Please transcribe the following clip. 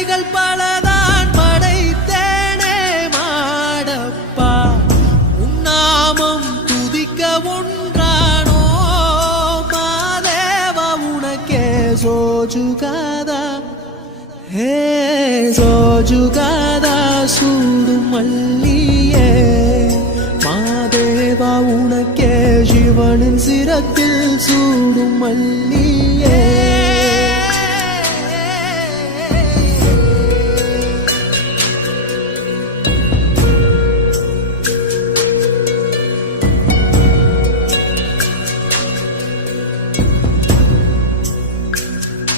கலைகள் பலதான் படைத்தேனே மாடப்பா உன்னாமம் துதிக்க ஒன்றானோ மாதேவா உனக்கே சோஜுகாதா ஹே சோஜுகாதா சூடும் மல்லியே மாதேவா உனக்கே சிவனின் சிரத்தில் சூடும் மல்லியே